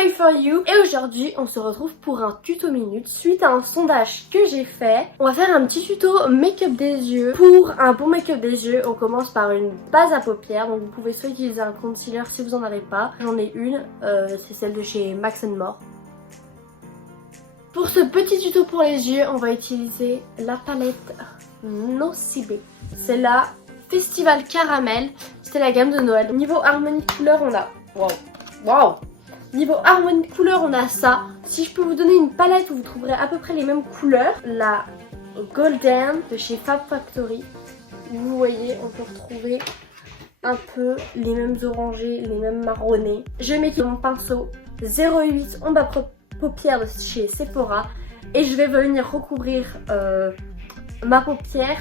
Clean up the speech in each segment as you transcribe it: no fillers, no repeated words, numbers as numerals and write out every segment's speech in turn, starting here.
Try For You et aujourd'hui on se retrouve pour un tuto minute suite à un sondage que j'ai fait. On va faire un petit tuto make-up des yeux. Pour un bon make-up des yeux, on commence par une base à paupières, donc vous pouvez soit utiliser un concealer si vous en avez pas. J'en ai une, c'est celle de chez Max More. Pour ce petit tuto pour les yeux, on va utiliser la palette Nocibé. C'est la Festival Caramel, c'était la gamme de Noël. Niveau harmonie de couleur, on a... Wow. Niveau harmonie de couleur, on a ça. Si je peux vous donner une palette où vous trouverez à peu près les mêmes couleurs, la Golden de chez Fab Factory. Vous voyez, on peut retrouver un peu les mêmes orangés, les mêmes marronnés. Je mets mon pinceau 08 ombre à paupières de chez Sephora et je vais venir recouvrir ma paupière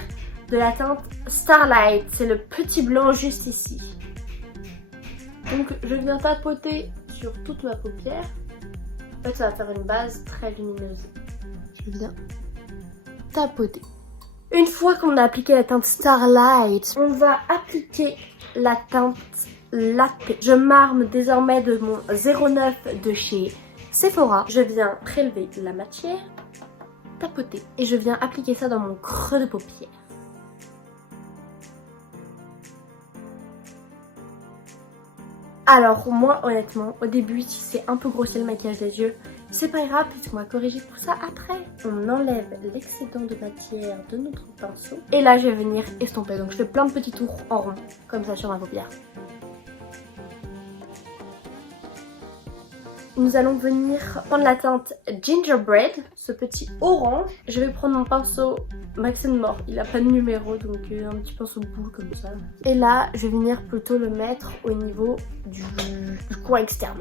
de la teinte Starlight. C'est le petit blanc juste ici. Donc je viens tapoter sur toute ma paupière. En fait ça va faire une base très lumineuse. Je viens tapoter. Une fois qu'on a appliqué la teinte Starlight, on va appliquer la teinte Latte. Je m'arme désormais de mon 09 de chez Sephora. Je viens prélever la matière, tapoter et je viens appliquer ça dans mon creux de paupière. Alors moi honnêtement au début si c'est un peu grossier le maquillage des yeux, c'est pas grave puisqu'on va corriger tout ça après. On enlève l'excédent de matière de notre pinceau et là je vais venir estomper. Donc je fais plein de petits tours en rond comme ça sur ma paupière. Nous allons venir prendre la teinte Gingerbread, ce petit orange. Je vais prendre mon pinceau Max More, il a pas de numéro donc un petit pinceau boule comme ça. Et là je vais venir plutôt le mettre au niveau du coin externe.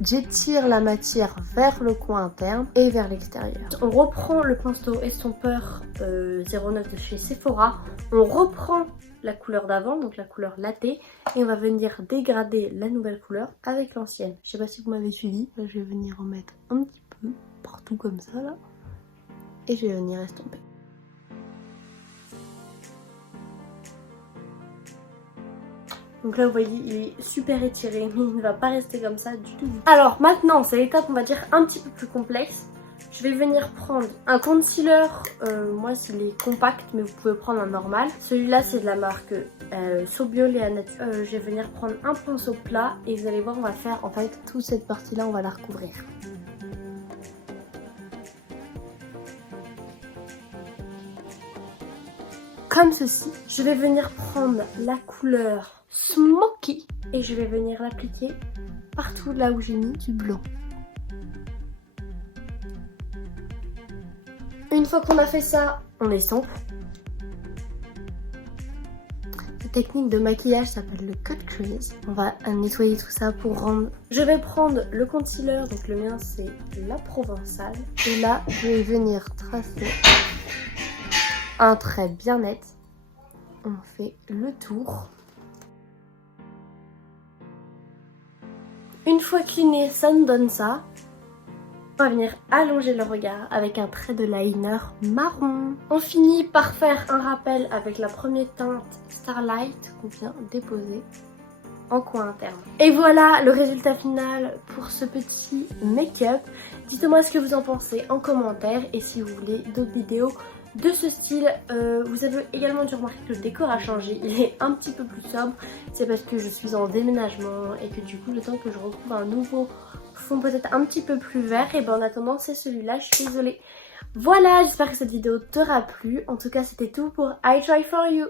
J'étire la matière vers le coin interne et vers l'extérieur. On reprend le pinceau estompeur 09 de chez Sephora. On reprend la couleur d'avant, donc la couleur Latte, et on va venir dégrader la nouvelle couleur avec l'ancienne. Je sais pas si vous m'avez suivi. Là, je vais venir en mettre un petit peu partout comme ça là. Et je vais venir estomper. Donc là vous voyez il est super étiré mais il ne va pas rester comme ça du tout. Alors maintenant c'est l'étape on va dire un petit peu plus complexe. Je vais venir prendre un concealer, moi il est compact mais vous pouvez prendre un normal. Celui-là c'est de la marque Sobioléa Nature. Je vais venir prendre un pinceau plat et vous allez voir on va faire en fait toute cette partie là on va la recouvrir. Comme ceci. Je vais venir prendre la couleur Smoky et je vais venir l'appliquer partout là où j'ai mis du blanc. Une fois qu'on a fait ça, on estompe. Cette technique de maquillage s'appelle le cut crease. On va nettoyer tout ça pour rendre... Je vais prendre le concealer, donc le mien c'est la Provençale. Et là, je vais venir tracer un trait bien net. On fait le tour. Une fois cliné, ça nous donne ça. On va venir allonger le regard avec un trait de liner marron. On finit par faire un rappel avec la première teinte Starlight qu'on vient déposer en coin interne. Et voilà le résultat final pour ce petit make-up. Dites-moi ce que vous en pensez en commentaire et si vous voulez d'autres vidéos de ce style. Vous avez également dû remarquer que le décor a changé, il est un petit peu plus sobre. C'est parce que je suis en déménagement et que du coup le temps que je retrouve un nouveau fond peut-être un petit peu plus vert, et ben en attendant c'est celui-là, je suis désolée. Voilà, j'espère que cette vidéo t'aura plu. En tout cas c'était tout pour I Try For You.